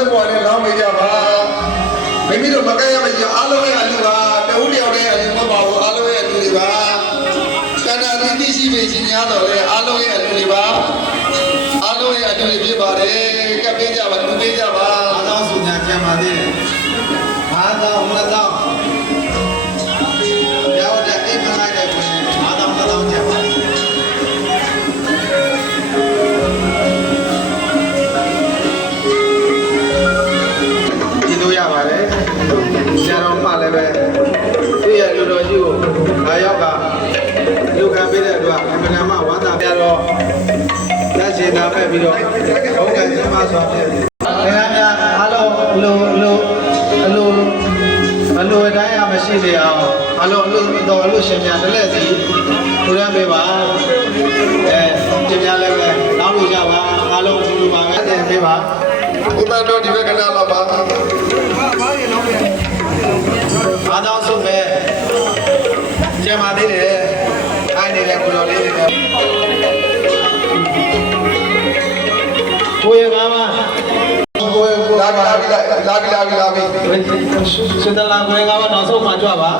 တဲ့ဘောလေးလောင်းမေးကြပါမိမိတို့မကဲရမကြီးအားလုံးရဲ့အလူပါတဦးတယောက်ရဲ့အလူမပါဘူးအားလုံးရဲ့အလူတွေပါကန္နာတိရှိပေရှင်များတော်လေအားလုံးရဲ့အလူတွေပါအားလုံးရဲ့အလူတွေဖြစ်ပါတယ်ကပ်ပေးကြပါလူပေးကြပါအားလုံးစုညာကျမ်းပါသေးတယ်အားလုံးမတော့ရောက်တဲ့အိမ်မလိုက်တဲ့ကိုအားလုံးမတော့ကျမ်းပါရပါတယ်ဆရာတော်မှလည်းပဲသူ့ရဲ့လူတော်ကြီးကိုလာရောက်ကလူခံပေးတဲ့အတွက်အမှန်တမ်းဝမ်းသာပြတော့လက်ရှိနာမဲ့ပြီးတော့ဘုံကကျင်းပစွာဖြစ်တယ်။ခင်ဗျာအားလုံးအလိုအတိုင်းအမရှိစေအောင်အလိုရှင်များတစ်လက်စီထူရမ်းပေးပါတင်များလည်းပဲတောင်းလို့ရပါအားလုံးလူပါပဲတင်ပေးပါဥပ္ပတော်ဒီဘက်ကနားတော့ပါအားတောင်းဆုံးပဲကျမသေးတယ်အိုင်းနေတဲ့ကိုတော်လေးတွေကိုရပါမကိုရလာပြီစတလာကိုရကနောက်ဆုံးမှကြွပါ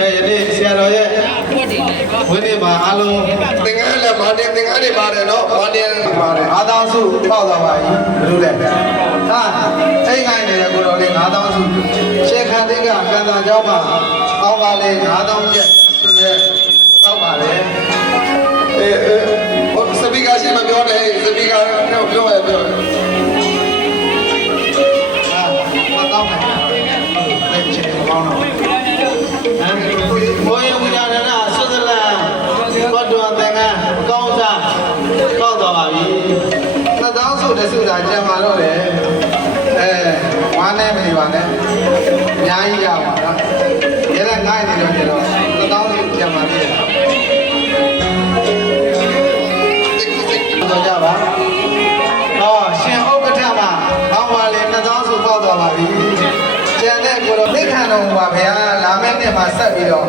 ယနေ့ဆရာတော်ရဲ့ဝင်းနေမှာအားလုံးသင်္ကန်းလည်းပါတယ်သင်္ကန်းတွေပါတယ်နော်ပါတယ်အားတောင်းစုပေါက်သွားပါပြီဘယ်လိုလဲဟာအိမ်ငိုင်းနေတဲ့ကိုတော်လေး9000စုရှေခန်သိကကံသာเจ้าမှာအောင်းပါလေ9000ကျက်ဆုနဲ့ပေါက်ပါလေစပီကာရှိမပြောနဲ့စပီကာတော့ပြောရပြောဟာတော့မယ်လက်ချင်ကောင်းတော့ဘိုးရဦးရနာဆွဇလန်ဘတ်တော်တန်ကအကောင်းစားပေါက်သွားပါပြီ2000စုတစုသာကျန်ပါတော့လေဝမ်းနဲ့မနေပါနဲ့အများကြီးရပါတော့ရဲတဲ့ငိုင်းနေတော့ကျတော့1000စုကျန်ပါသေးတယ်တော့ကြပါရှင်ဥက္ကဋ္ဌမှာအောင်းပါလေ2000စုပေါက်သွားပါပြီကျန်တဲ့ကိုတော့သိခံတော်ပါဗျာလာမယ့်နှစ်မှာဆက်ပြီးတော့